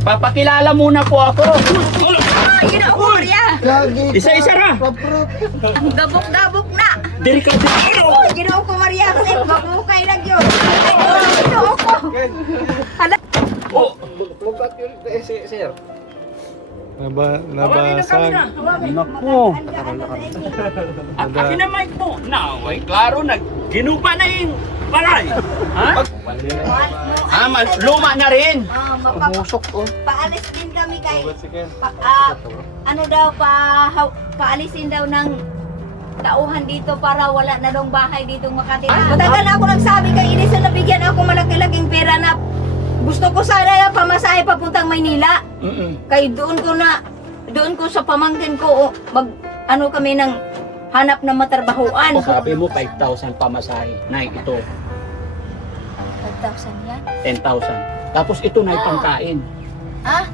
Magpapakilala muna po ako. Ay, ginoo ko, Maria. Isa-isa ra. Gabok-gabok na. Diri ka diri. Oh, ginoo ko, Maria. Kasi magmukay lang yun. Ay, ginoo ko. Hala. Oh, Sir. hawagin na Nabasag. kamera. Hawagin. Naku. At akin na mic mo. Naway, klaro na. Ginupa na yung balay. Ha? Luma na rin. Pumusok oh. Paalis din kami kay ano daw paalisin daw ng tauhan dito para wala na dong bahay dito makatira. Matagal na ako nagsabi kay Ines na nabigyan ako malaki-laking pera na gusto ko sana yung pamasahe papuntang Maynila. Kay doon ko sa pamangkin ko ano kami ng hanap na matrabahuan. Sabi mo 5,000 pamasahe. Nay, ito 5,000 yan? 10,000. Tapos ito na yung pangkain. Ah?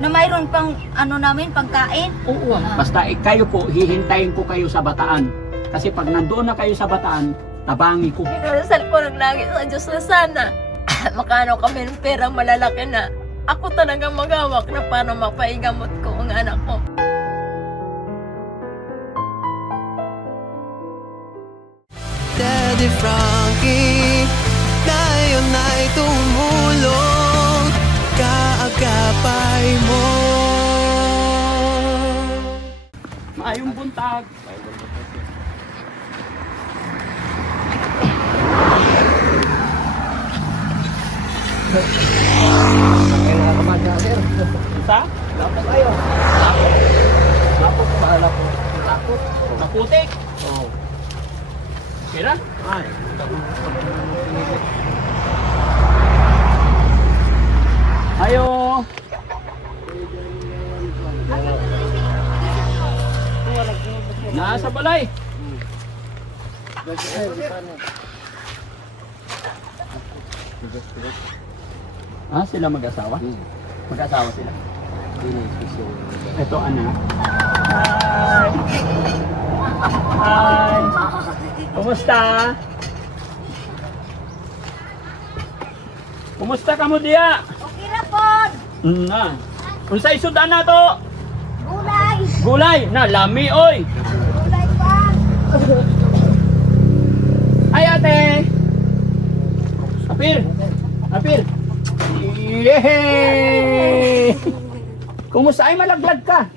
Na mayroon pang ano namin, pangkain? Oo. Basta kayo po, hihintayin ko kayo sa Bataan. Kasi pag nandoon na kayo sa Bataan, tabangi ko. Pinarasal ko ng langit sa Diyos na sana makano kami ng perang malalaki na ako talagang maghawak na para mapaigamot ko ang anak ko. Daddy Frankie, ngayon ay tumulong, kaagapay mo. Maayong buntag. Ay, nakakamad na, sir. Isa? Lapos tayo. Lapos, bahala po. Takot. Naputik. Oo. Kira? Ay. Ayo. Nasa balay. Ah, sila mag-asawa? Mag-asawa sila. Ito anak. Hi. Hi. Kumusta? Kumusta ka mo diya? Okay na po! Na. Unsa isudan na to? Gulay! Gulay na lami oy. Gulay pa! Ay ate. Apir. Apir. Yehey! Kumusta ay malaglag ka?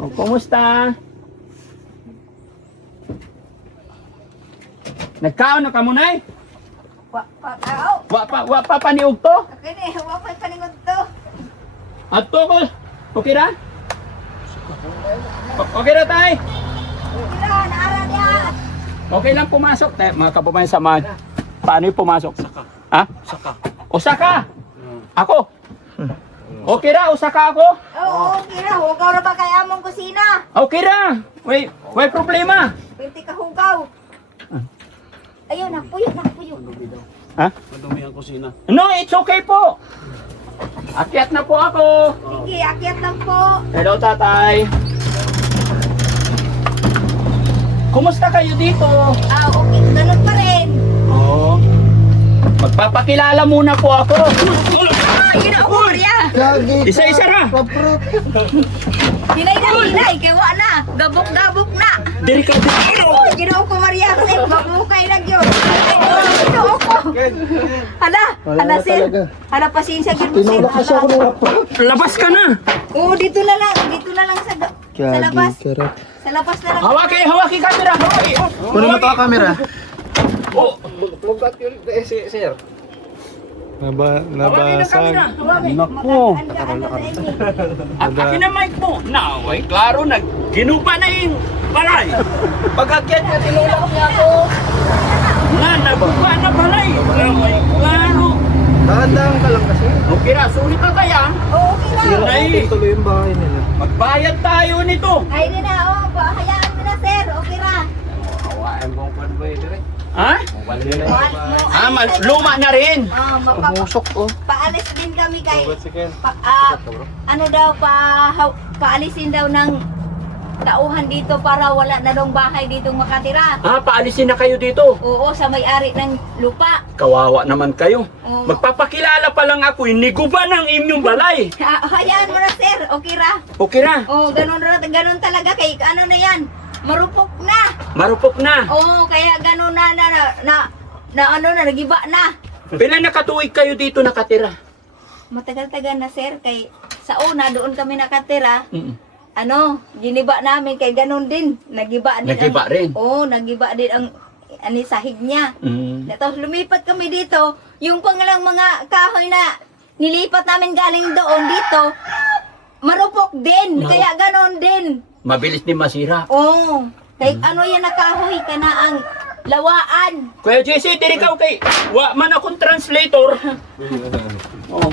Oh, kumusta? Nagkaon na ka mo nay? Wa pa paniog to? Okay na, huwag may paningod to. Ato ko. Okay ra? Okay ra tay? Kira, naara niya! Okay lang pumasok. Mga kababayan samahan. Paano yung pumasok? Saka. Ha? Saka. Osaka? Ako? Okay ra, Osaka ako? Oo, kira, hugaw na ba kay among kusina? Okay ra. May problema. Pinti ka hugaw. Ayun, napuyo. Ha? Madumi ang kusina. No, it's okay po. Akyat na po ako. Sige, akyat lang po. Hello, tatay. Kumusta kayo dito? Okay, ganun pa rin. Oo. Magpapakilala muna po ako. Ay, ginoo ko, Maria. Isa-isa ra. Hinay, kaya na. Gabok-gabok na. Diri ka diri. Oh, ginoo ko, Maria. Kasi magmukay lang yun. Ay, ginoo ko. Hala, sir. Hala, pasensya, ginoo, sir. Labas ka na. Oo, dito na lang sa labas. Sa labas na lang. Hawaki camera. Hawaki. Kunin mo to ang camera. Oh, Sir. hawaki na camera. Hawaki. Naku. At akin na mic mo. Naway, klaro na. Ginupa na yung balay. Pag-akyat niya, tinulak niya ako. Nabuka na balay. Naway, klaro. Dahan-dahan ka lang kasi. Okay ra, sulit na tayo. Oo, okay na. Nay, Tuloy yung bahay nila. magbayad tayo nito. Ay, di na. Hayaan mo na, sir. Okay na. Awain mo ang panbay dire. Ha? Luma na rin. Pumusok oh. Paalis din kami kay ano daw paalisin daw ng tauhan dito para wala na dong bahay dito makatira. Ah, paalisin na kayo dito. Oo, sa may-ari ng lupa. Kawawa naman kayo. Oo. Magpapakilala pa lang ako, niguba ng inyong balay. Hayaan mo na, sir. Okay ra. Okay ra, Oo, ganun talaga. Kay ano na yan? Marupok na. marupok na. Oo, kaya ganun nagiba na. Pila nakatuig kayo dito nakatira? Matagal-tagal na, sir. Kay sa una, doon kami nakatira. Mm. Giniba namin. Kay ganun din. Nagiba din. Nagiba rin? Oo, nagiba din ang sahig niya. Mm. Tapos lumipat kami dito. Yung pangalang mga kahoy na nilipat namin galing doon dito, marupok din. Kaya ganon din. Mabilis din masira. Oo. Kay ano yan na kahoy, kana ang lawaan. Kuya JC, diri ka kay wa man akong translator. Oh.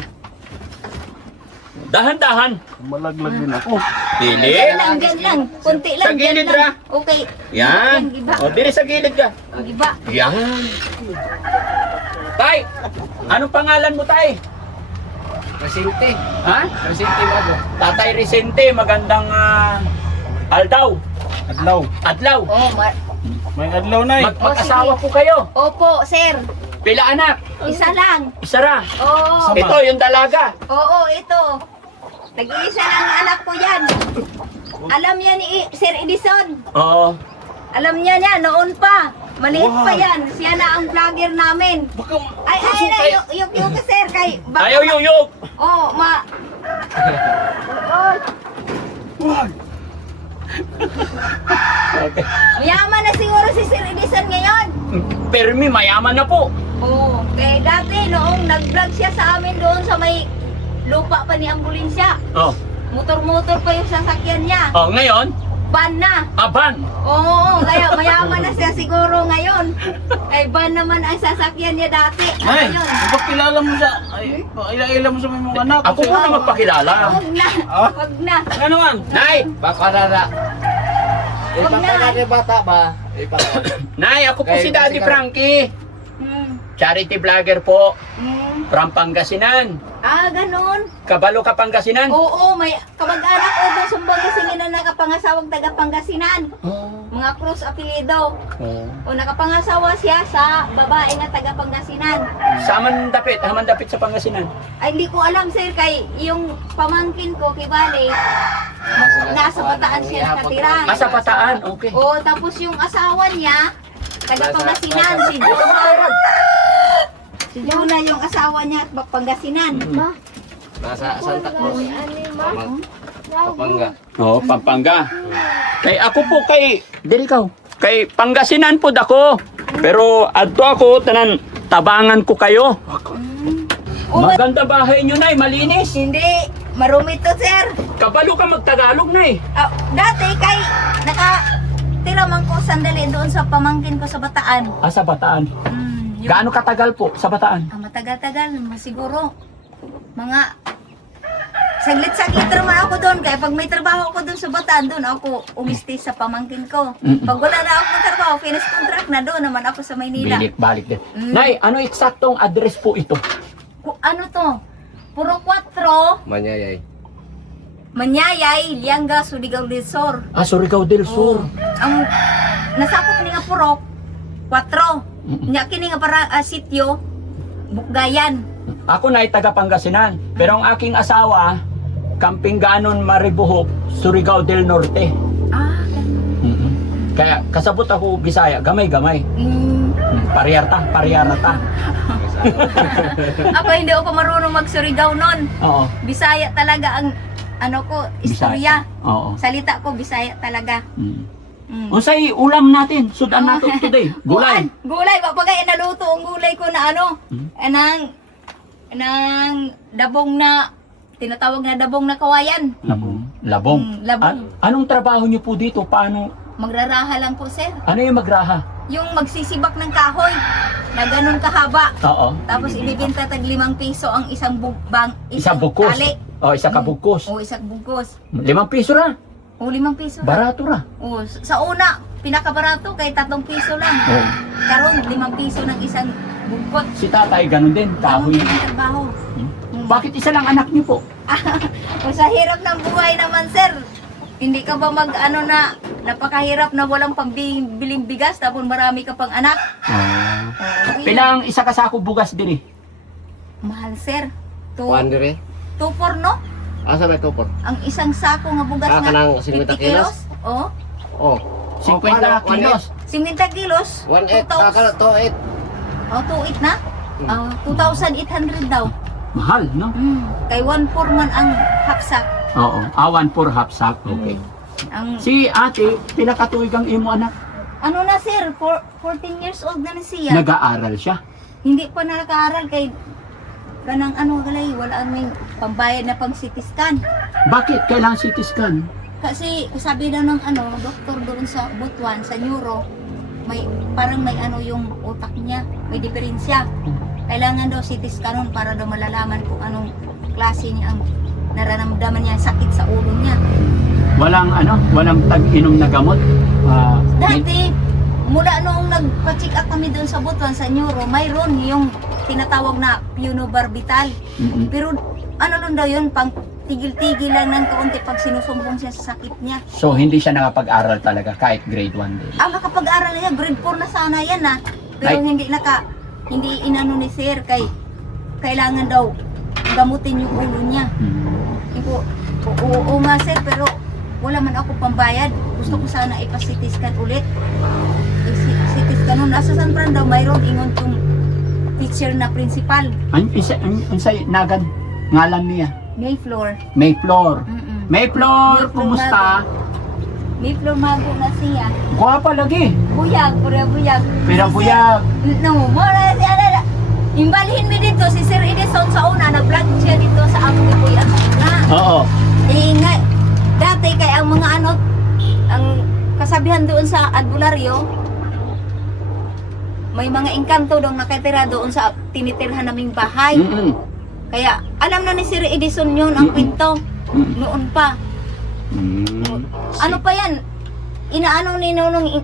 Dahan-dahan. Malaglag din ako. Dili. Diyan lang. Kunti lang. Sa gilid dyan lang. ra. Okay. Yan. Giba. O, diri sa gilid ka. Giba. Yan. Tay, anong pangalan mo, Tay? Resinte. Ha? Resinte ba ako? Tatay Resente, magandang aldaw. Adlaw. Adlaw. Oh, May adlaw na eh. Mag-asawa po kayo. Opo, sir. Pila anak? Isa lang. Isa ra. Oo. Ito, yung dalaga. Oo, ito. Nag-iisa lang ang anak ko yan. Alam niya ni Sir Edison. Oo. Alam niya noon pa. Maliit pa yan. Siya na ang vlogger namin. Ay, yung ka, sir. Kay, Ayaw yuyog. Oh, Okay. mayaman na siguro si Sir Edison ngayon. Permi, mayaman na po. Oo. Kaya dati, noong nag-vlog siya sa amin doon sa may lupa pa ni ambulansya. Oh. Motor-motor pa yung sasakyan niya. Oh, ngayon, Van na. aban. Oo, kaya mayaman na siya siguro ngayon. Ay, van naman ang sasakyan niya dati. Ay, Ngayon. ipakilala mo sa... Ay, pakilala mo sa mga anak. Ako po na magpakilala. Huwag na. Ah? Huwag na. Ano man? Nay! Bakarara. Huwag na. bata ba? Ipakilala. Nay, ako po si Daddy Frankie. Hmm. Charity vlogger po. Hmm. From Pangasinan. Ganun. Kabalo ka Pangasinan? Oo, may kamag-anak ko doon sa Pangasinan na nakapangasawang taga Pangasinan. Oh. Mga Cruz apelido. Oh. O nakapangasawa siya sa babae na taga Pangasinan. Saman dapit sa Pangasinan. Ay, hindi ko alam, sir, kay yung pamangkin ko, kay Bale, nasa Bataan siya nakatira. Sa Bataan, okay. O, tapos yung asawa niya, taga Pangasinan, si Juna. Si Juna yung asawa niya, Pangasinan. Nasa Santa Cruz. Papangga. Oh, Pampanga. Kay ako po dili ka. Kay Pangasinan po dako. Pero adto ako tanan tabangan ko kayo. Maganda bahay nyo, Nay, malinis. Hindi, marumi to, sir. Kabalo ka magtagalog, Nay. Dati kay nakatira man ko sandali doon sa pamangkin ko sa Bataan. Sa Bataan. Gaano katagal po sa Bataan? Matagal-tagal, siguro mga saglit-saglit naman ako doon. Kaya pag may trabaho ako doon sa Bataan, doon ako umisti sa pamangkin ko. Pag wala na ako ng trabaho, finish contract na, doon naman ako sa Maynila. Balik din. Nay, ano eksaktong address po ito? Ano to? Puro 4, Manyayay. Manyayay, Lianga, Surigao del Sur. Surigao del Sur. Ang nasakop ni nga puro 4. Nya kini nga para sityo Bukgayan. Ako na taga Pangasinan. Pero ang aking asawa, Kampinganon, Maribohok, Surigao del Norte. Kaya kasabot ako Bisaya, gamay-gamay. Pariyarata. Ako hindi ako marunong mag-Surigao nun. Oo. Bisaya talaga ang istorya. Oo. Salita ko Bisaya talaga. Unsay ulam natin? Sudan natin today. Gulay. Gulay. Pagka naluto ang gulay ko na anang dabong na, tinatawag na dabong na kawayan. Labong. Labong. Anong trabaho niyo po dito? Paano? Magraraha lang po, sir. Ano yung magraha? Yung magsisibak ng kahoy na ganun kahaba. Oo. Tapos ibibenta tag 5 piso ang isang Isang bukos. tali. Isa ka bukos. O isang bukos. 5 piso ra. O 5 piso. Barato ra. O sa una, pinakabarato kay 3 piso lang. Oo. Karon 5 piso ng isang bukot. Si tatay, ganun din. Kahoy. Ganun din ang trabaho. Bakit isa lang anak niyo po? O sa hirap ng buhay naman, sir. Hindi ka ba mag-ano na napakahirap na walang pambiling bigas tapos marami ka pang anak? Oo. Pilang isa ka sako bugas din eh. Mahal, sir. Kuan dire. 2-4, no? Asa ba ito po? Ang isang sako nga bugas Ah, nga kanang 50 kilos? Oo. Oh. 50 kilos. 50 kilos. 1.8. Ah, kala 2.8. Oh, 2.8 na? 2,800 daw. Mahal, no? Kay 1.4 man ang hapsak. Oo. Awan for half sack. Okay. Ang, Si ate, pila ka tuig ang imo anak? ano na, sir? 14 years old na siya. Nag-aaral siya. Hindi pa nakaaral kay kanang ano galay, wala may pambayad na pang CT scan. Bakit kailangan CT scan? Kasi sabi daw ng ano, doktor doon sa Butuan, sa neuro, may parang may ano yung utak niya, may diferensya. Kailangan daw CT scan nun para daw malalaman kung anong klase niya ang nararamdaman niya, sakit sa ulo niya. Walang tag-inom na gamot. Dati, mula noong nagpa-check up kami doon sa Butuan, sa neuro, mayroon yung tinatawag na punobarbital. Pero ano doon daw yun, pang tigil-tigil lang ng kaunti pag sinusumbong siya sa sakit niya. So hindi siya nakapag-aral talaga kahit grade 1 din. Makapag-aral na yan, grade 4 na sana yan na. Pero Ay. hindi inano ni sir kay kailangan daw gamutin yung ulo niya. Iko, oo nga sir, pero wala man ako pambayad. Gusto ko sana ipa-CT scan ulit. CT scan nun, nasa San Fran daw, mayroon ingon yung teacher na principal. Ang nagan ngalan niya. Mayfloor. Mayfloor. Mm-mm. Mayfloor, kumusta? Mayfloor mago na siya. Guwapa lagi. Buyag, pura buyag. Pira buyag. No, mora siya na. Imbalhin mi dito si Sir Edison sa una, nag-vlog siya dito sa among ipuyan sa una. Oo. Nga, dati kay ang mga ano, ang kasabihan doon sa albularyo, may mga engkanto daw nakatira doon sa tinitirhan naming bahay. Kaya alam na ni Sir Edison yun ang kwento noon pa. Ano pa yan? Inaano ni Nonong,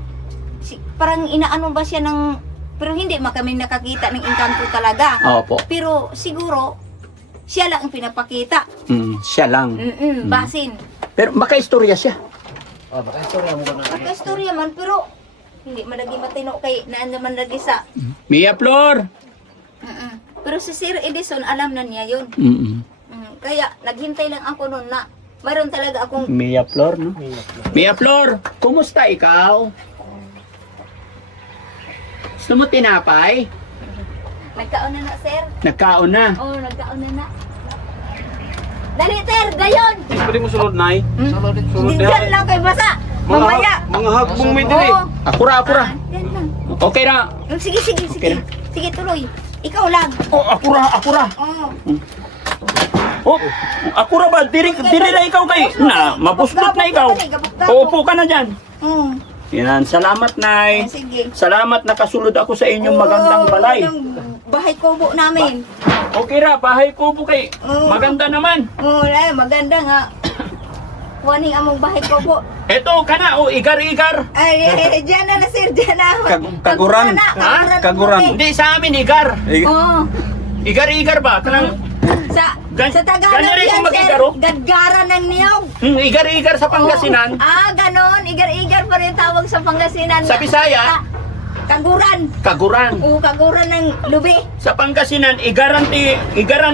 parang inaano ba siya ng, pero hindi kami nakakita ng engkanto talaga. Opo. Pero siguro, siya lang ang pinapakita. Siya lang. Basin. Pero makaistorya siya. Oh, baka istorya mo ko na. Magka-istorya man, pero hindi malagi matino kay naan naman lagi sa. Mia Flor. Pero si Sir Edison, alam na niya yun. Kaya naghintay lang ako noon na mayroon talaga akong Mia Flor, no? Mia Flor, kumusta ikaw? Gusto mo tinapay? nagkaon na na, sir. Nagkaon na. Oo, nagkaon na. Dali, sir, gayon. Pwede mo sulod, Nay. Sulod. Hindi dyan lang kay basa. Mamaya. Mga hagbong may dili. Oo. Akura. Yan lang. Okay na. Sige. Okay na. Sige, tuloy. Ikaw lang. Oh, akura. Oo. Oh, akura ba? Diri na ikaw kay. Na, mapustot na ikaw. Uupo ka na dyan. Yan, salamat, Nay. Sige. Salamat nakasulod ako sa inyong magandang balay. Yung bahay kubo namin. Okay ra, bahay kubo kay. Oo. Maganda naman. Oo, maganda nga. Kuhaning among bahay kubo. Eto, kana, igar-igar. Ay, dyan na sir, dyan na. Kaguran. Na, Kaguran. Hindi sa amin, igar. Oo. Igar-igar ba? Kanang, Sa Tagalog ganyan yan, kung sir. mag-igaro? Gadgaran ng niyog. igar-igar sa Pangasinan. Ganon. Igar-igar pa rin tawag sa Pangasinan. Sa Bisaya? Kaguran. Kaguran. Oo, kaguran ng lubi. Sa Pangasinan, igaran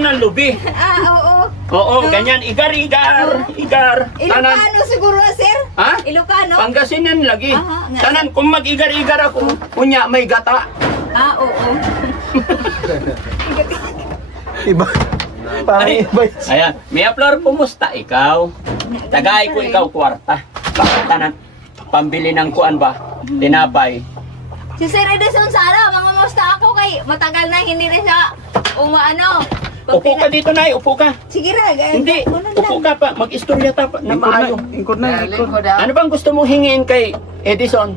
ng lubi. Oo. Oo, ganyan, igar-igar. Ilocano siguro, sir? Ha? Ilocano? Pangasinan lagi. Nga. Tanan, kung mag-igar-igar ako, kunya may gata. Oo. Iba. Parang Ay, iba. Ayan, Mia Flor, kumusta ikaw? Tagay ko ikaw kwarta. Bakit tanan? Pambili ng kuan ba? Tinapay. Si Sir Edison sana, mga musta ako kay matagal na hindi rin siya umaano. Upo ka dito, Nay. Upo ka. Sige ra, Hindi, upo ka pa. Mag-istorya ta pa na maayo. Ingkod na. Ano bang gusto mong hingiin kay Edison?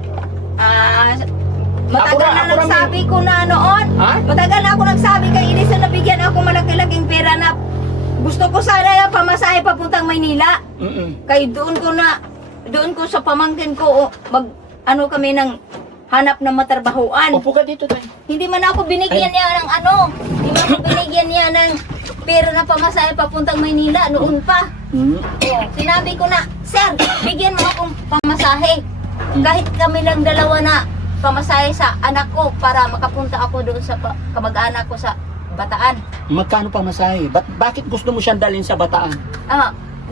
Matagal na Ako nagsabi ko na noon. Ha? Matagal na ako nagsabi kay Edison na bigyan ako malaki-laking pera na gusto ko sana yung pamasahe papuntang Maynila. Kay doon ko sa pamangkin ko kami ng hanap na matrabahuan. Upo ka dito, Tay. Hindi man ako binigyan niya ng hindi man ako binigyan niya ng pera na pamasahe papuntang Maynila noon pa. Hmm. Oh, sinabi ko na, sir, bigyan mo akong pamasahe. Kahit kami lang dalawa na pamasahe sa anak ko para makapunta ako doon sa kamag-anak ko sa Bataan. Magkano pamasahe? Bakit gusto mo siyang dalhin sa Bataan?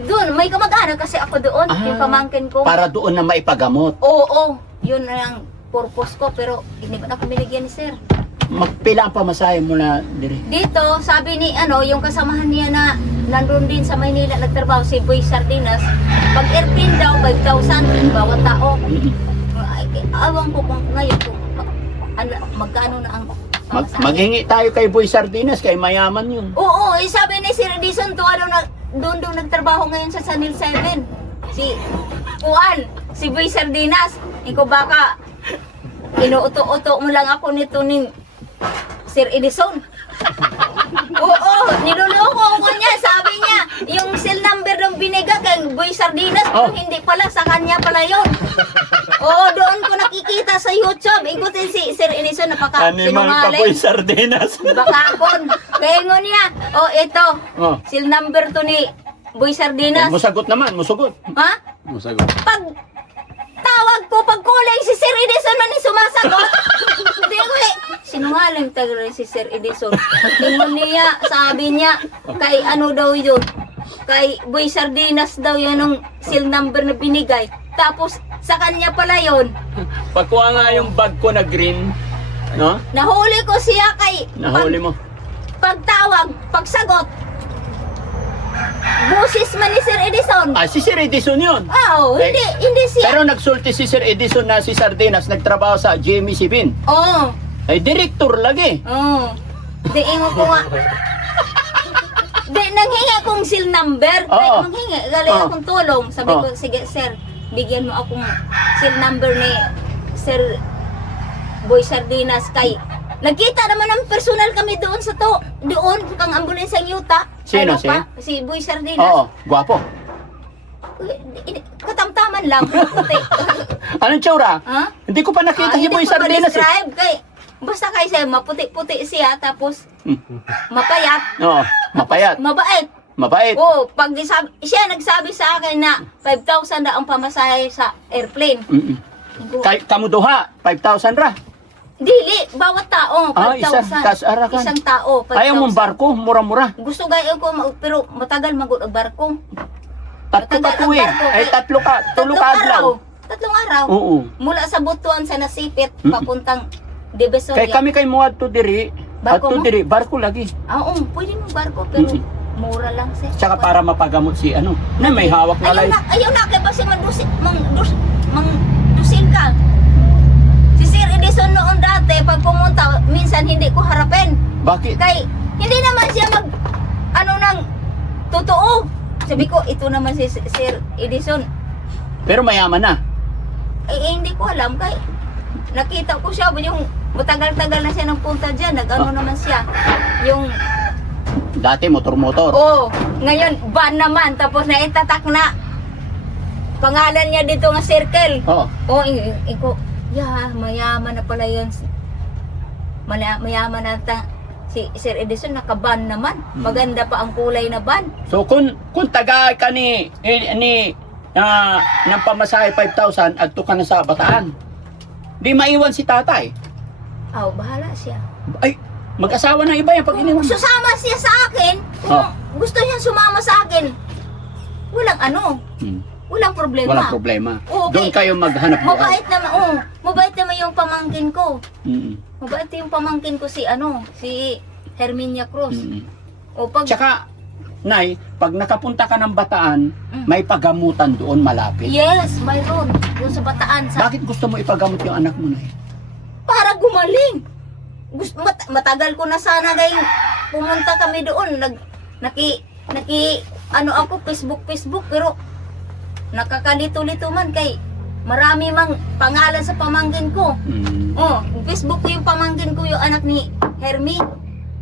Doon, may kamag-anak kasi ako doon, yung pamangkin ko. Para doon na maipagamot. Oo, yun na ang purpose ko, pero hindi ba na ako binigyan ni sir? Magpila ang pamasahe mo na dire. Dito, sabi ni yung kasamahan niya na nandun din sa Maynila, nagtrabaho si Boy Sardinas. Pag airplane daw, 5,000 bawat tao. Ay, awang ko kung ngayon kung magkano na ang pamasahe. Maghingi tayo kay Boy Sardinas, kay mayaman yun. Oo, sabi ni Sir Edison, doon nagtrabaho ngayon sa Sanil 7. Si Boy Sardinas. Ikaw baka inuuto-uto mo lang ako nito ni Sir Edison. Oo, niloloko ko niya. Sabi niya, yung cell number ng biniga kay Boy Sardinas, pero hindi pala, sa kanya pala yun. Oo, doon ko nakikita sa YouTube. Ikutin si Sir Edison, Animal ka napaka-sinungaling. Boy Sardinas. Bakakon. Kaya nga niya, ito, Oh. seal number to ni Boy Sardinas. Musagot naman, musugot. Ha? Musagot. Pag tawag ko, pag kulay si Sir Edison na ni sumasagot. Hindi ko sinungaling tagal si Sir Edison. Tingnan niya, sabi niya, kay ano daw yun, kay Boy Sardinas daw yun ang seal number na binigay. Tapos, sa kanya pala yun. Pagkuha nga yung bag ko na green, no? Nahuli ko siya kay... Nahuli mo. Pagtawag, pagsagot, busis man ni Sir Edison. Si Sir Edison yun. Oo, Eh, hindi siya. Pero nagsulti si Sir Edison na si Sardinas nagtrabaho sa GME Bin. Oo, Ay, direktor lagi. oo. Di ingo ko nga. Di, nanghingi akong seal number. Oo. Nanghingi, galing Oo. akong tulong. Sabi Oo. ko, sige sir, bigyan mo akong seal number ni Sir Boy Sardinas kay... Nagkita naman ng personal kami doon sa doon, kang ambulansang yuta. Sino, pa? Si Boy Sardinas. Oo, gwapo. Katamtaman lang. Puti. Anong tsura? Ha? Hindi ko pa nakita si Boy Sardinas eh. Describe kay basta kay siya maputi-puti siya tapos mapayat, Oo, mapayat. mabait. Mabait. Oh, pag siya nagsabi sa akin na 5,000 na ang pamasahe sa airplane. Mm-mm. Kamu duha, 5,000 ra. Dili, bawat tao 5,000. Isang tao 5,000. Ayaw mong barko, mura-mura. Gusto gayon ko pero matagal magud ang barko. Tatlo ka tuig. Ay, tulo ka adlaw. Tatlong araw. Oo. Mula sa Butuan sa Nasipit papuntang Divisoria. Kay kami kay muad to diri. Barko At to mo? diri, barko lagi. Oo, pwede mo barko pero mura lang siya. Tsaka para mapagamot si ano. Na may hawak na lay. Ayaw na kay kasi mangdusin ka. Si Sir Edison noon dati pag pumunta minsan hindi ko harapin. Bakit? Kay hindi naman siya nang totoo. Sabi ko ito naman si Sir Edison. Pero mayaman na. Hindi ko alam kay nakita ko siya yung matagal-tagal na siya nang punta diyan. Nag-ano naman siya. Yung Dati motor-motor. ngayon van naman tapos naitatak na pangalan niya dito nga circle. Oo. Iko, mayaman na pala yun. Mayaman na si Sir Edison, nakaban naman. Maganda pa ang kulay na ban. So kung taga ka ng pamasahe 5,000 adto ka na sa Bataan. Di maiwan si tatay. Bahala siya. Ay, mag-asawa ng iba yan pag iniwan. Susama siya sa akin. Kung gusto niya sumama sa akin, walang problema. Walang problema. Okay. Doon kayo maghanap buhay. Mabait naman yung pamangkin ko. Mm. Mabait yung pamangkin ko si Herminia Cruz. Mm. Pag Tsaka, Nay, pag nakapunta ka ng Bataan, may pagamutan doon malapit. yes, mayroon. Doon sa Bataan. Bakit gusto mo ipagamot yung anak mo, Nay? Para gumaling. Matagal ko na sana ngayon pumunta kami doon. Ako Facebook pero nakakalito-lito man kay marami mang pangalan sa pamangkin ko. Mm. Facebook ko yung pamangkin ko, yung anak ni Hermie.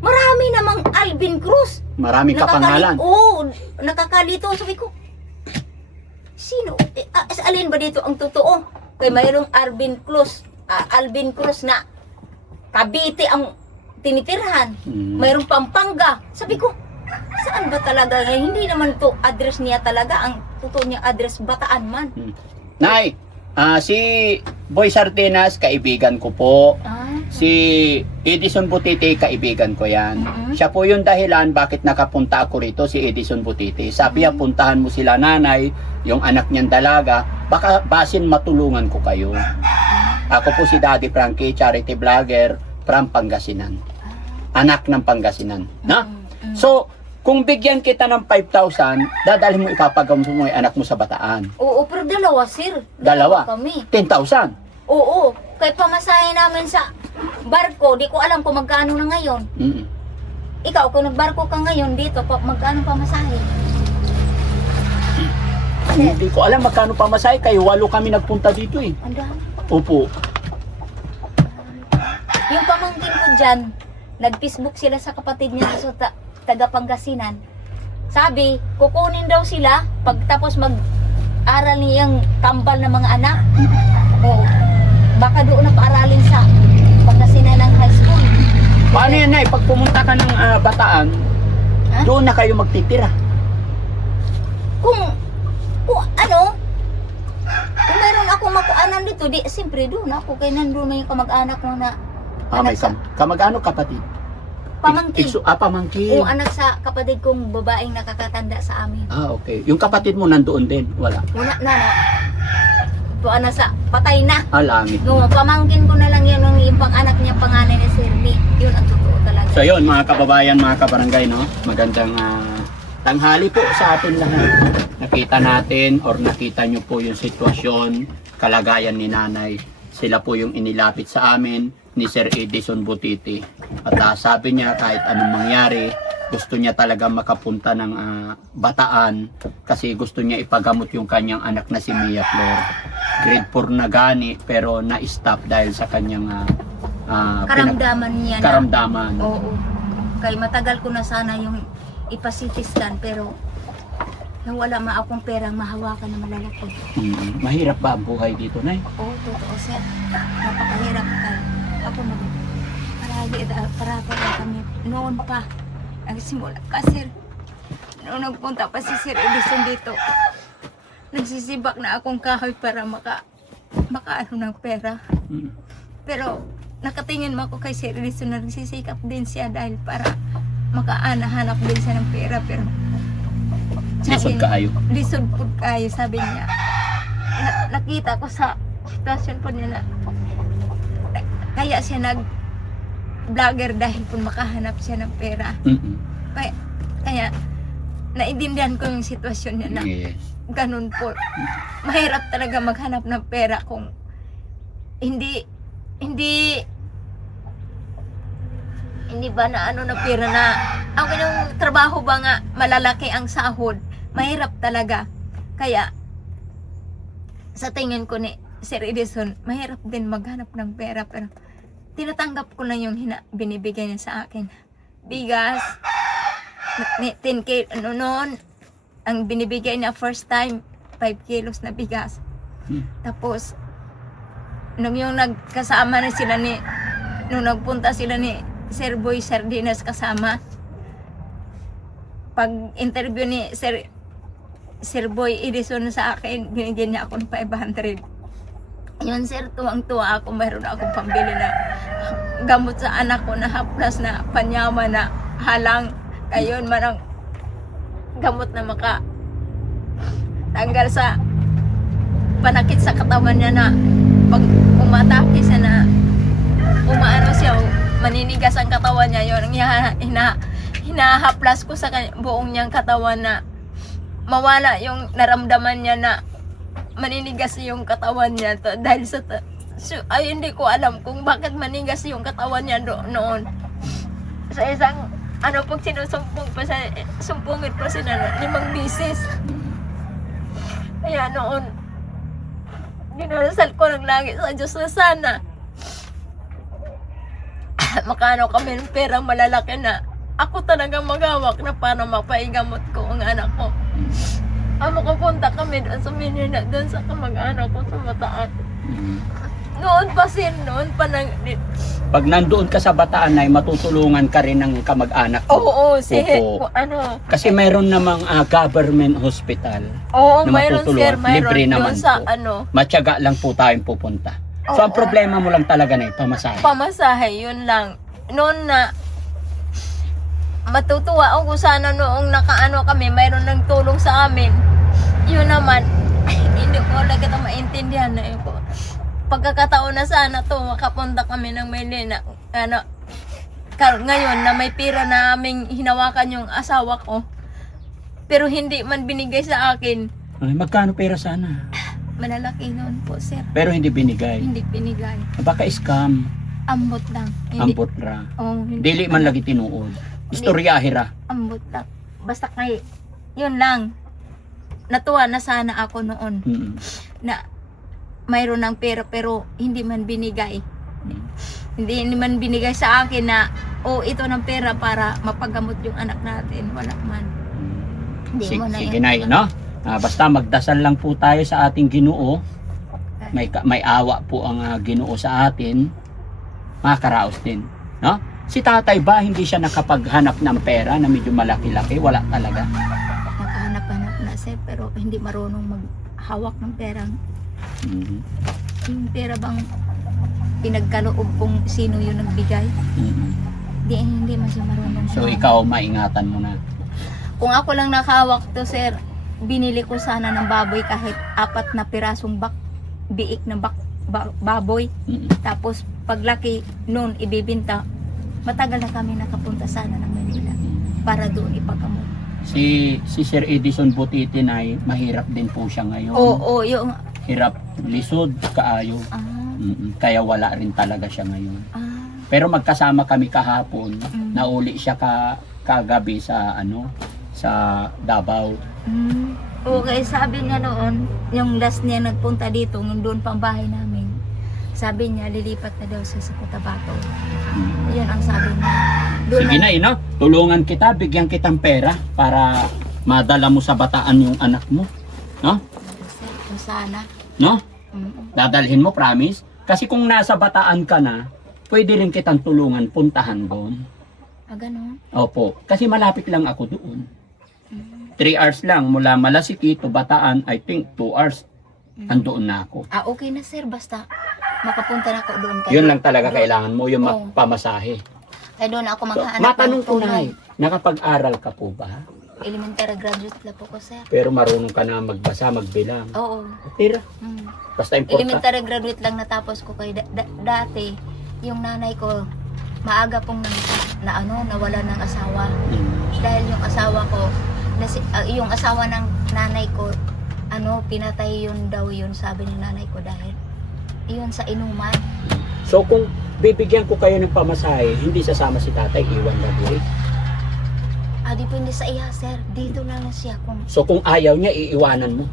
Marami namang Alvin Cruz. Maraming kapangalan. Nakakalito. Sabi ko, sino? Alin ba dito ang totoo? Kaya mayroong Alvin Cruz na Cavite ang tinitirhan. Mayroong Pampanga. Sabi ko, Saan ba talaga? Hindi naman to address niya talaga. Ang totoo niya address Bataan man. Nay, si Boy Sardinas, kaibigan ko po. Si Edison Butiti, kaibigan ko yan. Siya po yung dahilan bakit nakapunta ako rito, si Edison Butiti. Sabi niya, puntahan mo sila nanay, yung anak niyang dalaga, baka basin matulungan ko kayo. Ako po si Daddy Frankie, charity vlogger from Pangasinan. Anak ng Pangasinan. Na? So, kung bigyan kita ng 5,000, dadalhin mo ipapagamot mo yung anak mo sa Bataan. Oo, pero dalawa, sir. Dalawa? Kami. 10,000. Oo, kaya pamasahe namin sa barko, di ko alam kung magkano na ngayon. Mm. Ikaw, kung nagbarko ka ngayon dito, magkano pamasahe? Hindi ko alam magkano pamasahe, kayo 8 kami nagpunta dito eh. Ang dami. Opo. Yung pamangkin ko dyan, nag-Facebook sila sa kapatid niya sa taga Pangasinan. Sabi, kukunin daw sila pagtapos mag-aral niyang kambal ng mga anak. O, baka doon na paaralin sa Pangasinan ng high school. Paano yan, Nay? Pag pumunta ka ng Bataan, Ha? doon na kayo magtitira. Kung ano, kung meron ako makuanan dito, di, siyempre doon ako, kaya nandun na yung kamag-anak mo na May anak sa kamag-anak kapatid? pamangkin. Pamangkin. O anak sa kapatid kong babaeng nakakatanda sa amin. Okay. Yung kapatid mo nandoon din? Wala. Wala na. Ito anak sa patay na. Langit. No, pamangkin ko na lang yan yung pang-anak niya, panganay na Sirmi. Yun ang totoo talaga. So yun, mga kababayan, mga kabarangay, no? Magandang tanghali po sa atin lahat. Nakita natin or nakita nyo po yung sitwasyon, kalagayan ni nanay. Sila po yung inilapit sa amin ni Sir Edison Butiti. At sabi niya kahit anong mangyari, gusto niya talaga makapunta ng Bataan kasi gusto niya ipagamot yung kanyang anak na si Mia Flor. Grade 4 na gani pero na-stop dahil sa kanyang Karamdaman niya na. karamdaman. Oo. Kaya matagal ko na sana yung ipasitistan pero nang wala ma akong perang mahawakan na malalaki. Mahirap ba ang buhay dito, Nay? Oo, totoo sir. Napakahirap tayo. Ako parati na kami. Noon pa, nagsimula pa sir. Noon nagpunta pa si Sir Edison dito. Nagsisibak na akong kahoy para makaano ng pera. Pero nakatingin mo ako kay Sir Edison na nagsisikap din siya dahil para makaanahanap din siya ng pera. Pero Lisod kaayo. Lisod po kayo, sabi niya. Nakita ko sa sitwasyon po niya na kaya siya nag-vlogger dahil po makahanap siya ng pera. Kaya naintindihan ko yung sitwasyon niya na Yes. ganun po. Mahirap talaga maghanap ng pera kung hindi ba na ano na pera na ang yung trabaho ba nga malalaki ang sahod, mahirap talaga. Kaya sa tingin ko ni Sir Edison, mahirap din maghanap ng pera pero tinatanggap ko na yung binibigay niya sa akin. Bigas, 10K, ano noon, ang binibigay niya first time, 5 kilos na bigas. Tapos, nung yung nagkasama na sila nung nagpunta sila ni Sir Boy Sardinas kasama, pag interview ni Sir Boy Edison sa akin, binigyan niya ako ng 500. Yun sir, tuwang-tuwa ako, mayroon akong pambili na gamot sa anak ko na haplas na panyama na halang. Ayun, marang gamot na tanggal sa panakit sa katawan niya na pag umatake siya na umaano siya, maninigas ang katawan niya. Yun, hinahaplas ko sa buong niyang katawan na mawala yung naramdaman niya na maninigas yung katawan niya dahil sa ay hindi ko alam kung bakit manigas yung katawan niya noon. Sa isang pag sinusumpong pa sumpungit pa sila 5 bisis. Kaya noon dinarasal ko ng lagi sa Diyos na sana makano kami ng perang malalaki na ako talagang magawak na para mapaigamot ko ang anak ko. Makapunta kami doon sa Minina, doon sa kamag-anak ko sa Bataan. Noon pa sir, noon pa nang... Pag nandoon ka sa Bataan ay matutulungan ka rin ng kamag-anak mo. Oo, Opo. Kasi mayroon namang government hospital. Oo, na mayroon sir, matutulungan. mayroon. Libre Doon naman sa po. Matyaga lang po tayong pupunta. So ang Oo. problema mo lang talaga na pamasahe. Pamasahe, yun lang. Noon na, matutuwa ako sana noong nakaano kami, mayroon ng tulong sa amin. Yun naman, hindi ko talaga ito maintindihan na yun po. Pagkakataon na sana to, makapunta kami ng Maynila. Ngayon na may pira na aming hinawakan yung asawa ko. Pero hindi man binigay sa akin. Ay, magkano pera sana? Malalaki noon po, sir. Pero hindi binigay. Hindi binigay. Baka scam, Ambot lang. Hindi, ambot ra. oh, hindi. Dili man lagi tinuod. Istoryahira. Ambot lang. Basta kay, yun lang. Natuwa na sana ako noon Mm. na mayroon ng pera pero hindi man binigay. Mm. Hindi man binigay sa akin na, ito ng pera para mapagamot yung anak natin. Wala man. Hindi Sige, mo na sige yan. Nay, no? Basta magdasal lang po tayo sa ating Ginoo. May awa po ang Ginoo sa atin. Makakaraos din, no? Si tatay ba hindi siya nakapaghanap ng pera na medyo malaki-laki? Wala talaga. Nakahanap-hanap na sir pero hindi marunong maghawak ng perang. Mhm. Yung pera bang pinagkaloob kung sino yung nagbigay? Mhm. Hindi man siya marunong. So ikaw maingatan mo na. Kung ako lang nakahawak to sir, binili ko sana ng baboy kahit 4 na pirasong biik na baboy. Mhm. Tapos paglaki noon ibibinta, matagal na kami nakapunta sana ng Manila para doon ipagamot. Si Sir Edison Butitin ay mahirap din po siya ngayon. Oo, yung Hirap lisod, kaayo. Kaya wala rin talaga siya ngayon. Pero magkasama kami kahapon. Mm. Nauli siya kagabi sa sa Davao. Okay, sabi niya noon, yung last niya nagpunta dito, doon pang bahay namin. Sabi niya, lilipat na daw siya sa Cotabato. Yan ang sabi niya. Doon Sige na, no? Tulungan kita, bigyan kitang pera para madala mo sa Bataan yung anak mo. No? Kung sana. No? Mm. Dadalhin mo, promise? Kasi kung nasa Bataan ka na, pwede rin kitang tulungan, puntahan doon. Ganun? Opo, kasi malapit lang ako doon. 3 hours lang mula Malasiki to Bataan, I think 2 hours. Andoon na ako. Okay na sir, basta makapunta na ako doon. Yun lang talaga kailangan mo, yung Oo. pamasahe. Kaya doon ako So, maghahanap matanong ko tulong. na, nakapag-aral ka po ba? Elementary graduate lang po ko sir. Pero marunong ka na magbasa, magbilang. Oo. Tira, Mm. basta important. Elementary graduate lang natapos ko kay dati. Yung nanay ko, maaga pong nawala ng asawa. Dahil yung asawa ko, yung asawa ng nanay ko, pinatay yun daw yun, sabi ng nanay ko dahil yun sa inuman. So kung bibigyan ko kayo ng pamasahe, hindi sasama si tatay, iwan na buhay. Depende sa iya sir, dito na lang siya So kung ayaw niya, iiwanan mo.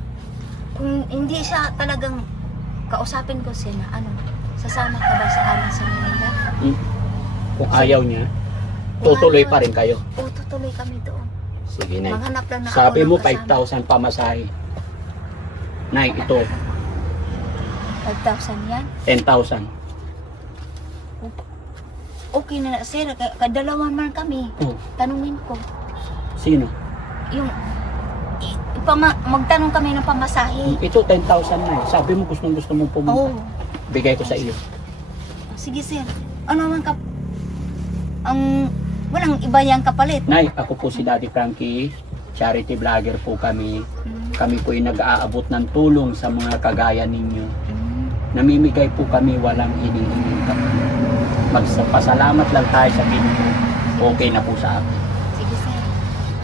kung hindi siya talagang kausapin ko siya na sasama ka ba sa amin sa Manila? Kung ayaw niya, tutuloy pa rin kayo. Tutuloy kami doon. Sige na. Maghanap lang na Sabi ako mo ng kasama. 5,000 pamasahe. Nay, ito 5,000 yan? 10,000. Okay na sir, kadalawan man kami. Oh, Tanungin ko, sino? yung magtanong kami ng pamasahe. Ito 10,000 na. Sabi mo gusto mo pumunta. Oo. Bigay ko sa iyo. Sige sir. Ano man walang iba yang kapalit. Nay, ako po si Daddy Frankie. Charity vlogger po kami. Kami po ay nag-aabot ng tulong sa mga kagaya ninyo. Namimigay po kami, walang hining-hining kami. Magpasalamat lang tayo sa Ginoo. Okay na po sa akin. Sige sir.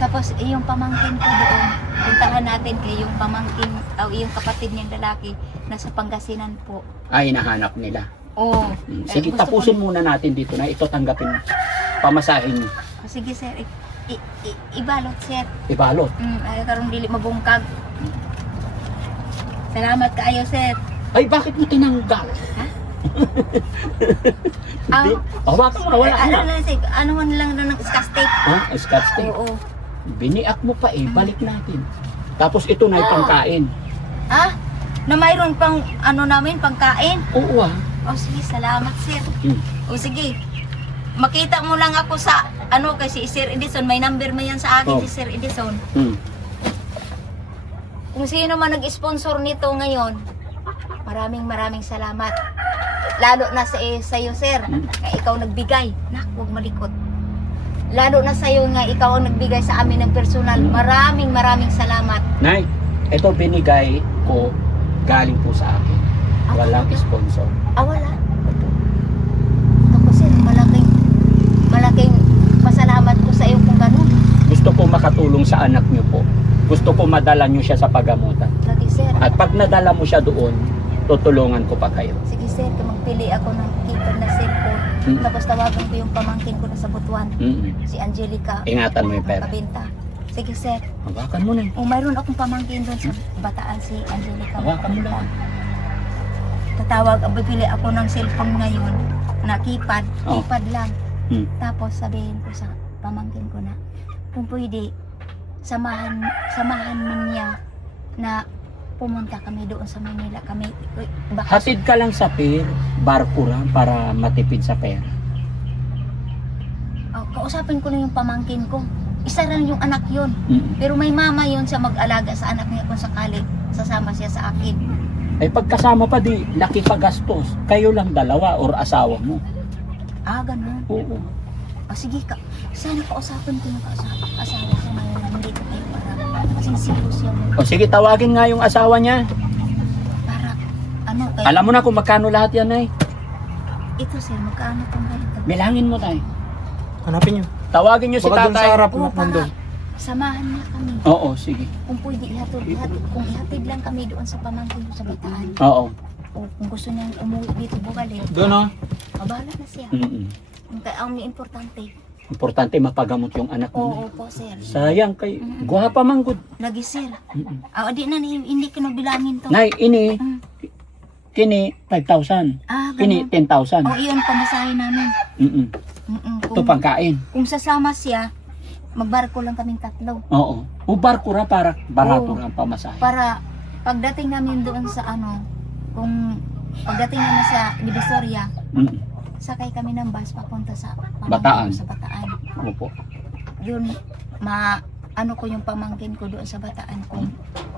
Tapos yung pamangkin ko doon, puntahan natin kay yung pamangkin, yung kapatid niyang lalaki, nasa Pangasinan po. Ay, nahanap nila. Oo. Sige, tapusin muna natin dito na. Ito tanggapin mo. Pamasahin niyo. Sige sir, ibalot sir. Ibalot. Ay karong dili mabungkag. Salamat kaayo sir. Ay, bakit mo tinanggal? Hindi. Bakit mo nawala Ano na? lang sir, ano man lang ng scotch tape. Ha? Scotch tape. Oo. Biniak mo pa eh. Balik natin. Tapos ito na yung pangkain. Na mayroon pang namin pangkain. Oo Oh, sige, salamat, sir. Hmm. O sige, makita mo lang ako sa, ano, kay si Sir Edison, may number mo yan sa akin, Oh. si Sir Edison. Hmm. Kung sino man nag-sponsor nito ngayon, maraming salamat. Lalo na sa iyo, sir, na ikaw nagbigay. Nak, huwag malikot. Lalo na sa iyo nga ikaw ang nagbigay sa amin ng personal. Maraming salamat. Nay, ito binigay ko galing po sa akin. Walang sponsor. Wala. Ito po, sir, malaking pasalamat ko sa iyo kung ganun. Gusto ko makatulong sa anak niyo po. Gusto ko madala niyo siya sa pagamutan. Lagi, sir. At pag nadala mo siya doon, tutulungan ko pa kayo. Sige, sir, magpili ako ng keypad na cellphone. Tapos tawagan ko yung pamangkin ko na sa Butuan. Si Angelica. Ingatan mo yung pera. Kabinta. Sige, sir. Hawakan mo na. Mayroon akong pamangkin doon sa Bataan, si Angelica. Hawakan mo na. Bibili ako ng cellphone ngayon na keypad. Oh. Keypad lang. Tapos Sabihin ko sa pamangkin ko na kung pwede, samahan niya na pumunta kami doon sa Manila. hatid ka lang sa barko lang para matipid sa pera. Kausapin ko na yung pamangkin ko. Isa lang yung anak yun. Mm. Pero may mama yun sa mag-alaga sa anak niya kung sakali sasama siya sa akin. Ay pagkasama pa di, laki pa gastos. Kayo lang dalawa or asawa mo. Ganun. Oo. Sige ka. Sana kausapin ko yung asawa ko ngayon na hindi ko kayo para masinsilo siya. O sige, tawagin nga yung asawa niya. Para, kaya... Alam mo na kung magkano lahat yan, ay. Ito, sir, magkano itong ganito? Bilangin mo, tay. Hanapin nyo. Tawagin niyo si Baka dun sa tatay. harap Oo, nandun. samahan niya kami. Oo, sige. Kung pwede, kung ihatid lang kami doon sa pamangkin ko sa Bataan. Oo. O kung gusto niyang umuwi dito, bumalik. Doon o. Bahala na siya. Mm-mm. Ang importante. Importante mapagamot yung anak mo. Oo po, sir. Sayang kay guwapa man gud. Lagi, sir. Mm-mm. Di na, hindi ko nabilangin to. Nay, ini Mm. kini 5,000. Kini Ganun. 10,000. Iyon pamasahe namin. Mm-mm. Ito pangkain. Kung sasama siya, magbarko lang kaming tatlo. Oo. Ubar ko ra para barato Oo. ra ang pamasahe. Para pagdating namin doon sa kung pagdating namin sa Divisoria, Mm. sakay kami ng bus papunta sa Bataan. Sa Bataan. Opo. Yun, ko yung pamangkin ko doon sa Bataan kung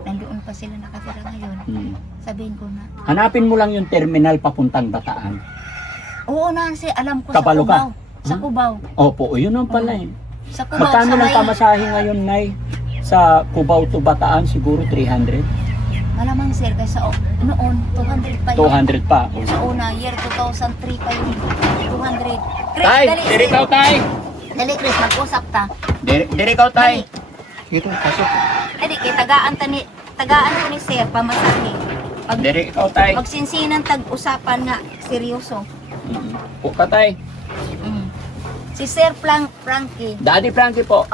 nandoon pa sila nakatira ngayon. Mm. Sabihin ko na, Hanapin mo lang yung terminal papuntang Bataan. oo na, alam ko Kabalo sa ka? Cubao. Sa Cubao. Opo, yun ang pala eh. Sa Cubao, Magkano sa lang may, pamasahe ngayon, Nay? Sa Cubao to Bataan, siguro 300. malamang sir, kasi noon, 200 pa yun. 200 pa. Sa una, year 2003 pa yun. 200. Chris, Tay, dali, diri ka, tay. Dali, Chris, mag-usap ta. Diri ka, tay. Ito, pasok. Dali, kay tagaan ko ni sir, pamasahe. Diri ka, tay. Magsinsinan tag-usapan nga, seryoso. Po ka, tay. Si Sir Frankie, Daddy Frankie po.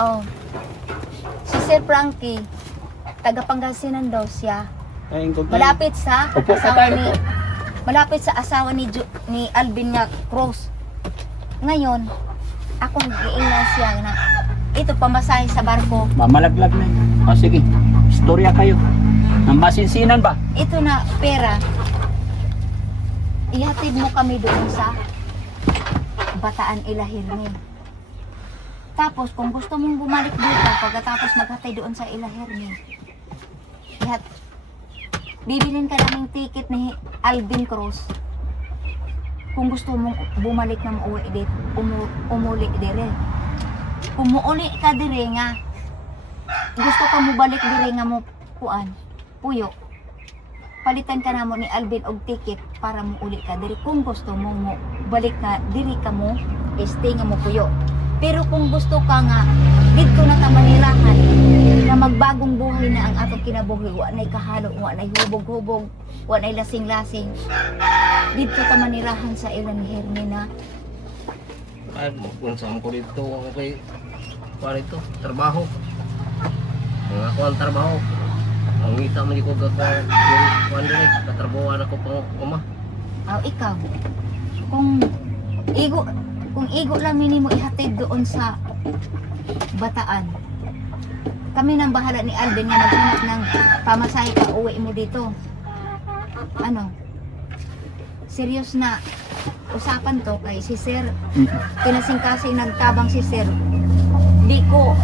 si Sir Frankie, taga Pangasinan daw siya. Ayun ko. Malapit sa Opo, asawa patay, ni opo. malapit sa asawa ni Alvin nga Cruz. Ngayon, akong giingnan siya na ito pamasahe sa barko. Mamalaglag na. O sige, istorya kayo. Ang masinsinan ba? Ito na pera. Ihatid mo kami doon sa Bataan Ilahirme. Tapos kung gusto mong bumalik dito pagkatapos maghatid doon sa Ilahirme, bibilin ka naming ticket ni Alvin Cruz. Kung gusto mong bumalik na umuli dire. Kung muuli ka dire nga, gusto ka mo balik dire nga mo puyo. Palitan ka na mo ni Alvin og ticket para mo uli ka diri. Kung gusto mo balik na diri ka mo, stay nga mo puyo. Pero kung gusto ka nga dito na ka manirahan na magbagong buhay na ang atong kinabuhi, wa nay kahalo, wa nay hubog-hubog, wa nay lasing-lasing, dito ka manirahan sa ilang Hermina. Ay, kung saan ko dito, okay, para ito, trabaho. Mga ako ang trabaho. Ang ngita man ko gagawin kuan dire, katrabahoan ako pang uma. Ikaw, kung igo lang minimo ihatid doon sa Bataan, kami nang bahala ni Alvin nga maghanap ng pamasahe ka uwi mo dito. serious na usapan to kay si Sir. Mm. Kinasing-kasing nagtabang si Sir. Di ko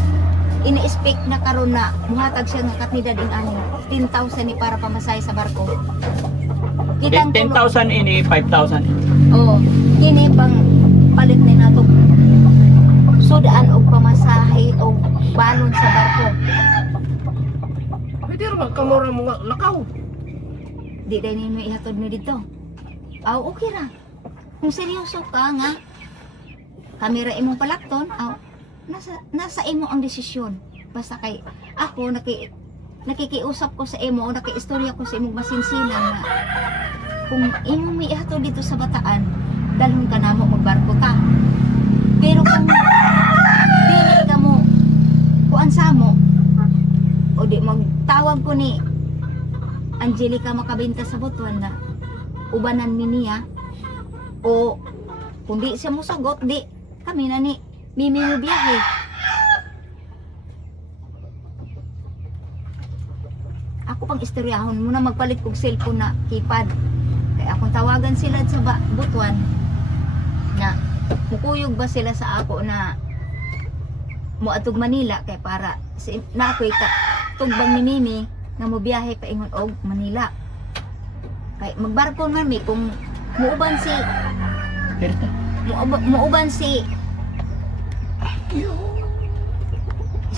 ini-expect na karon na muhatag siya ng katnidad ing ani 10,000 ni para pamasahe sa barko. Kitang 10,000 ini, 5,000 ini. Oh, kini pang palit ni nato. Sudaan og pamasahe og balon sa barko. Pwede rin magkamura mga lakaw. Di dahil ninyo ihatod mo dito. Aw, okay ra. Kung seryoso ka nga, kamera imong palakton, aw, nasa imo ang desisyon. Basta kay ako nakikiusap ko sa imo o nakiistorya ko sa imong masinsinan na kung imong may ihatod dito sa Bataan, dalhon ka namo magbarko ta. Pero kung dili ka mo kuan sa mo o di magtawag ko ni Angelica makabenta sa Butuan na ubanan mi niya o kung di siya musagot di kami na ni Mimi mo biyahe. Ako pang istoryahon muna magpalit kog cellphone na keypad kaya akong tawagan sila sa Butuan na mukuyog ba sila sa ako na muatog Manila kay para na ako'y tugbang ni Mimi na mobiyahe pa ingon og Manila. Kay magbarko man mi kung muuban si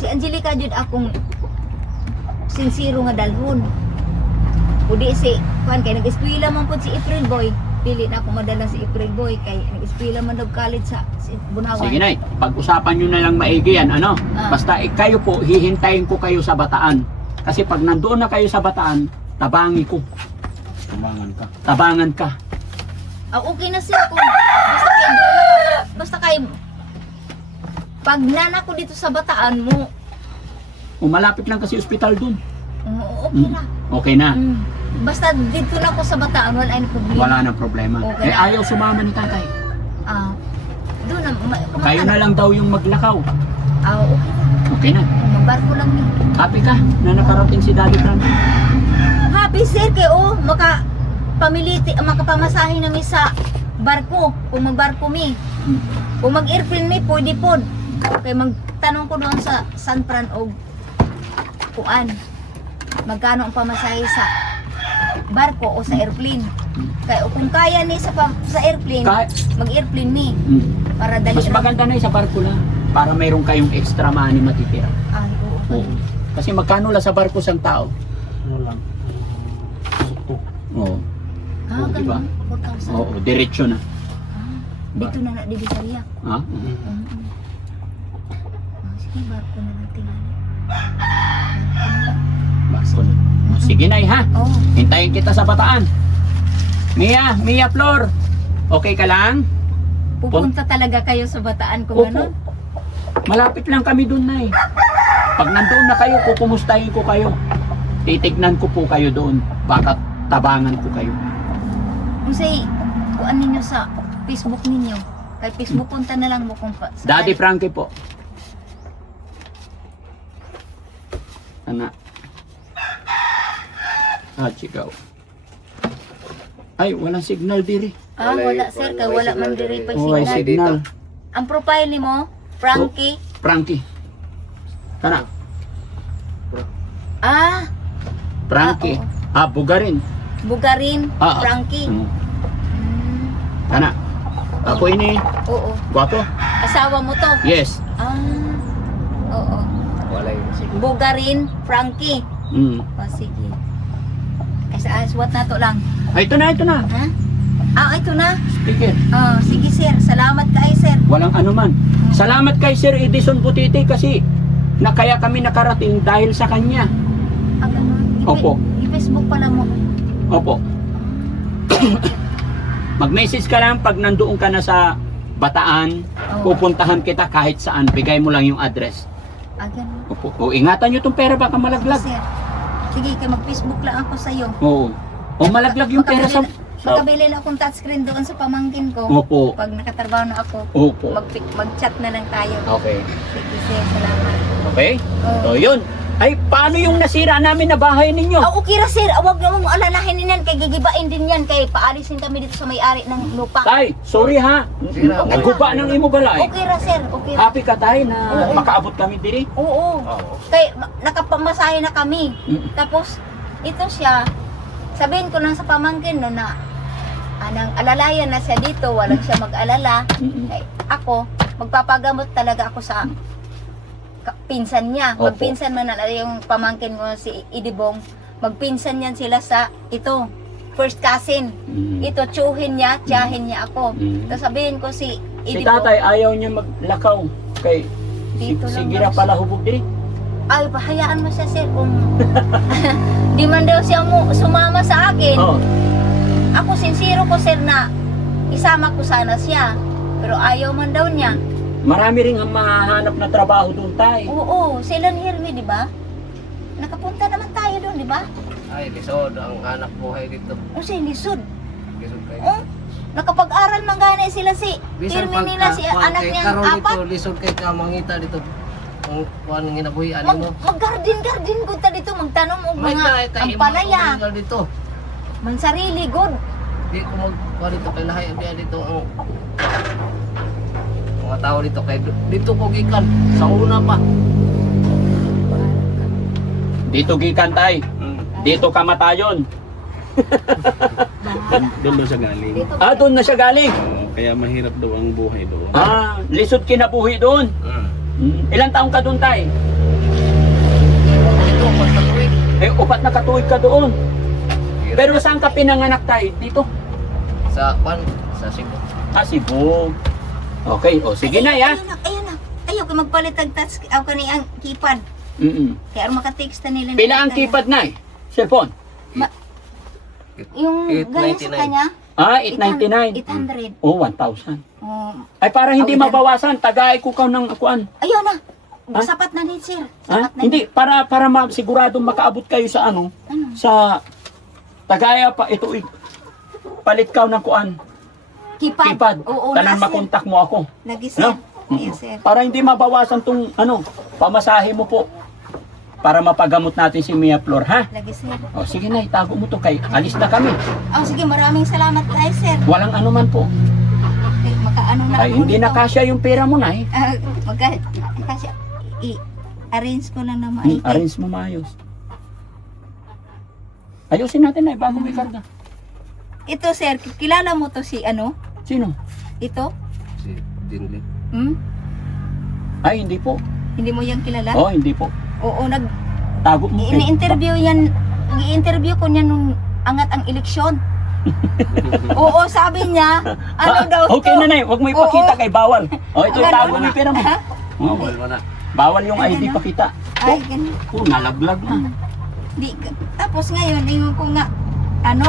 Angelica jud akong sinsiro nga dalhon. Udi si kuan kay nag-eskwela man pud si April Boy. Pili na ako madala si April Boy kay nag-eskwela man og college sa Bunawan. Sige nay, pag-usapan nyo na lang maigi yan, ano? Basta kayo po, hihintayin ko kayo sa Bataan. Kasi pag nandoon na kayo sa Bataan, tabangi ko. Tabangan ka. Okay na siya kung basta kay pag nana ko dito sa Bataan mo. Malapit lang kasi ospital dun. Okay na. Okay na. Basta dito na ako sa Bataan, wala ay problema. Wala nang problema. Okay na. Ayaw sumama ni tatay. Doon na. Kayo na lang daw yung maglakaw. Okay na. Okay na. Magbarko lang ni. Happy ka na nakarating si Daddy Frankie? Happy sir kay makapamasahe nami sa barko kung magbarko mi. Kung mag-airplane mi pwede pod. Kay magtanong ko doon sa San Fran og kuan. Magkano ang pamasahe sa barko o sa airplane? Kay kung kaya ni sa airplane, mag-airplane mi para dali. Mas maganda na sa barko na para mayroon kayong extra money matitira. Oo. Kasi magkano lang sa barko sang tao? Wala. Oo. Diba? 4,000. Oo, diretso na. Dito na na di Bisaya. Ha? Sige, barko na lang tingnan. Barko na. Sige nay ha. Oo. Hintayin kita sa Bataan. Mia Flor. Okay ka lang? Pupunta talaga kayo sa Bataan kung Opo. ano? Malapit lang kami doon na eh. Pag nandoon na kayo, kukumustahin ko kayo. Titignan ko po kayo doon. Baka tabangan ko kayo. Kung say, kuan ninyo sa Facebook ninyo. Kay Facebook punta na lang mo kung Daddy Frankie po. Anak. Sigaw. Ay, walang signal diri. wala sir. Kay wala man diri pa Oh, ay signal. signal. Ang profile ni mo, Frankie. Frankie. Kana. Frankie. Bugarin. Bugarin, Ah, Frankie. Kana. Ako ini. Oo. Gwapo? Asawa mo to? Yes. Oo. Wala yun. Sige. Bugarin, Frankie. Sige. Aswat na to lang. Ay, ito na. Ha? Ito na. Sticker. Sige sir. Salamat kay sir. Walang anuman. Salamat kay Sir Edison Butiti kasi kaya kami nakarating dahil sa kanya. Ganun. Opo. I-Facebook pala mo. Opo. Mag-message ka lang pag nandoon ka na sa Bataan. Pupuntahan kita kahit saan. Bigay mo lang yung address. Ganun. Opo. O, ingatan nyo tong pera baka malaglag. Sir. Sige, kay mag-Facebook lang ako sa'yo. Oo. O malaglag yung pera sa... Makabili na akong touchscreen doon sa pamangkin ko. Opo. Pag nakatrabaho na ako, Opo. mag-chat na lang tayo. Okay. Sige sir, salamat. Okay? Oo. So yun. Ay, paano yung nasira namin na bahay ninyo? Okay ra sir, wag na mong alalahin din yan, kay gigibain din yan, kay paalisin kami dito sa may-ari ng lupa. Tay, sorry ha. Sira, Naguba ng imo balay. Okay ra sir, okay ra. Happy ka tay na Oo. makaabot kami diri. Oo. Kay nakapamasahe na kami. Tapos ito siya, sabihin ko lang sa pamangkin no na anang alalayan na siya dito, walang siya mag-alala. Mm-mm. Kay ako, magpapagamot talaga ako sa pinsan niya. Opo. Magpinsan man na yung pamangkin ko si Idibong. Magpinsan yan sila sa ito, first cousin. Mm. Ito, tsuhin niya, tiyahin niya ako. Mm. Tapos sabihin ko si Si Idibong, tatay ayaw niya maglakaw. Kay Dito lang sige na daw pala siya. hubog diri. ay, bahayaan mo siya sir kung di man daw siya sumama sa akin. Oh. Ako sincero ko sir na isama ko sana siya. Pero ayaw man daw niya. Marami ring ang mahanap na trabaho doon tay. Oo, sila ni Hermie, di ba? Nakapunta naman tayo doon, di ba? Ay, lisod ang anak buhay dito. O si Lisod. Lisod kayo. Oh, nakapag-aral man gani sila si Hermie nila, si anak niyang karon apat. dito, lisod kay ka mangita dito. Kung kuan ng ginabuhian mo. Mag-garden ko ta dito, magtanong og May mga ampalaya. dito. Man sarili, good. Di ko magkuha dito kay lahi biya dito ang mga tao dito kay dito ko gikan sa una pa. Dito gikan tay. Dito kamatayon. Doon daw siya galing. Dito. Ah, doon na siya galing. Kaya mahirap daw ang buhay doon. Ah, lisod kinabuhi doon. Ilang taong ka doon tay? Dito pagtatuig. Eh, upat na katuig ka doon. Pero saan ka pinanganak tay? Dito? Sa kwan sa Cebu. Ah, Cebu. Okay, o sige na ya. Ayun na. Ayaw ko magpalit ang touch, ako kani ang keypad. Kaya maka-text na nila. Pila ang keypad na Cellphone? Yung gano'n sa 899. kanya? Ah, 899. 800. Oh, 1,000. Oh, Ay, para hindi Oh, mabawasan, tagay ko ka ng akuan. ayaw na. Ha? Sapat na din, sir. Ha? Sapat na. Hindi, para siguradong makaabot kayo sa ano, Ano? sa tagaya pa, ito, palit ka ng kuan. Keypad. Keypad. Oo, Tanan na, sir. makontak mo ako. Lagi, sir. No? Yes, sir. Para hindi mabawasan tong ano, pamasahe mo po. Para mapagamot natin si Mia Flor, ha? Lagi, sir. O, sige na, itago mo to kay alis na kami. Oh, sige, maraming salamat kay sir. Walang anuman po. Eh, makaano na Ay, ako hindi nito. na kasya yung pera mo na Kasi, i-arrange ko lang na maayos. Arrange mo maayos. Ayusin natin na, bago may karga. Ito, sir, kilala mo to si ano? Sino? Ito? Si Dingley. Hmm? Ay, hindi po. Hindi mo yan kilala? Oh, hindi po. Oo, Tago mo. ini-interview yan, i-interview ko niya nung angat ang eleksyon. Oo, sabi niya, ano daw to? Okay na na, huwag mo ipakita Oo. kay bawal. Oh, ito, Ganun. itago mo yung pera mo. Ha? Oh, Bawal mo na. bawal yung Ay, ID ganun. pakita. Ay, ganun. Oh, nalaglag na. Tapos ngayon, yung ko nga, ano?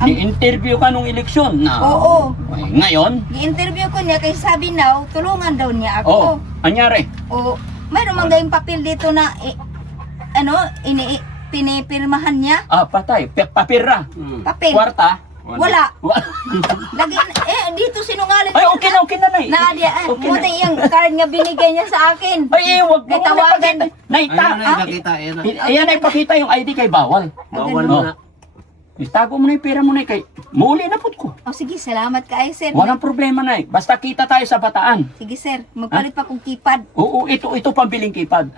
Ni-interview ka nung eleksyon na. Oo. Ay, ngayon, I-interview ko niya kasi sabi na, tulungan daw niya oh, ako. anyari. Oo. Mayroon mang gayong papel dito na, pinipirmahan niya. Ah, patay. Papira. Papel. Kwarta. Wala. Lagi, dito sinungaling. Ay, okay na na. Nadia, Okay na. buti yung card niya binigay niya sa akin. Ay, huwag mo Natawagan. na ipakita. Naita. Ayun na nakita ayan na. Ayan na ipakita yung ID kay bawal. Bawal Oh. mo na. Itago mo na yung pera mo na kay. Muli na po ko. Oh, sige, salamat ka ay, sir. Walang problema na Basta kita tayo sa bataan. Sige, sir. Magpalit pa kong keypad. Oo, ito pambiling keypad.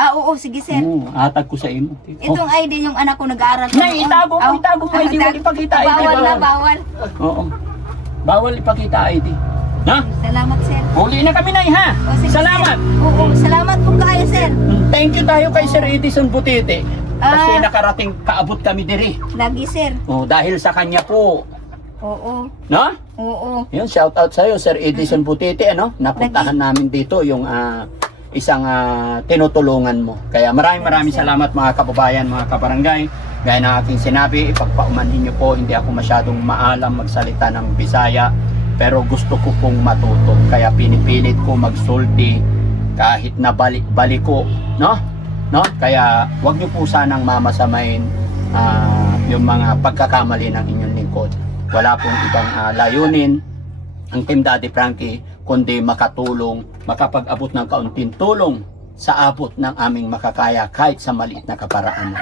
Ah, oo, sige, sir. Oo, atag ko sa imo. Itong ID yung anak ko nag-aaral. Nay, itago mo, Oh. itago mo. Hindi mo ipakita ID. Bawal na, bawal. Oo. Bawal ipakita ID. Ha? Salamat, sir. Huli na kami, Nay, ha? Oh, sige, Salamat. Sir. Oo, salamat po kayo, sir. Thank you tayo kay Sir Edison Butete. Kasi Ah. nakarating kaabot kami diri. Lagi, sir. Oh, dahil sa kanya po. Oo. No? Oo. Yun, shout out sa'yo, Sir Edison Butete, ano? Napuntahan namin dito yung isang tinutulungan mo. Kaya maraming salamat mga kababayan, mga kabarangay. Gaya ng aking sinabi, ipagpaumanhin niyo po, hindi ako masyadong maalam magsalita ng Bisaya. Pero gusto ko pong matuto. Kaya pinipilit ko magsulti kahit na balik ko, no? No? Kaya wag niyo po sanang mamasamain yung mga pagkakamali ng inyong lingkod. Wala pong ibang layunin ang Team Daddy Frankie kundi makatulong, makapag-abot ng kaunting tulong sa abot ng aming makakaya kahit sa maliit na kaparaanan.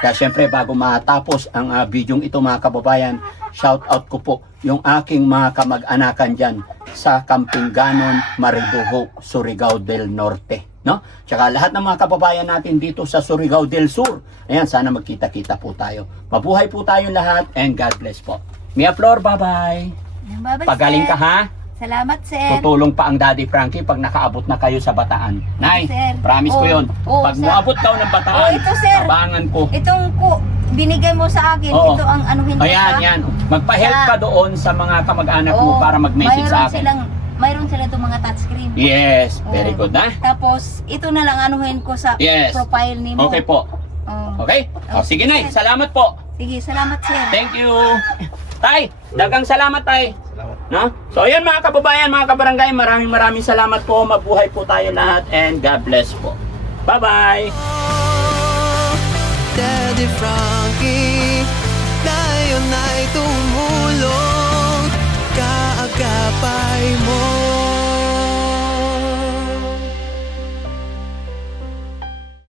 Kaya syempre bago matapos ang video ito mga kababayan, shout out ko po yung aking mga kamag-anakan dyan sa Campinganon, Maribojo, Surigao del Norte. No? Tsaka lahat ng mga kababayan natin dito sa Surigao del Sur. Ayan, sana magkita-kita po tayo. Mabuhay po tayong lahat and God bless po. Mia Flor, bye-bye. Bye-bye, Pagaling ka sir. ha. Salamat, sir. Tutulong pa ang Daddy Frankie pag nakaabot na kayo sa Bataan. Nay, Sir. promise ko yun. Oo, Pag sir. muabot daw ng Bataan, Oo, ito, sir. tabangan ko. Itong binigay mo sa akin, Oo. ito ang anuhin ko Ayan, sa... yan. Magpa-help Sa- ka doon sa mga kamag-anak mo Oo, para mag-message sa akin. Mayroon sila itong mga touchscreen. Yes, very Oo. good na. Tapos, ito na lang anuhin ko sa Yes. profile ni mo. Okay po. Oo. Okay? O, sige na, salamat po. Sige, salamat, sir. Thank you. Tay, dagang salamat, Tay. Salamat. No? So, ayan mga kababayan, mga kabarangay, maraming salamat po. Mabuhay po tayo lahat and God bless po. Bye-bye. Daddy Frankie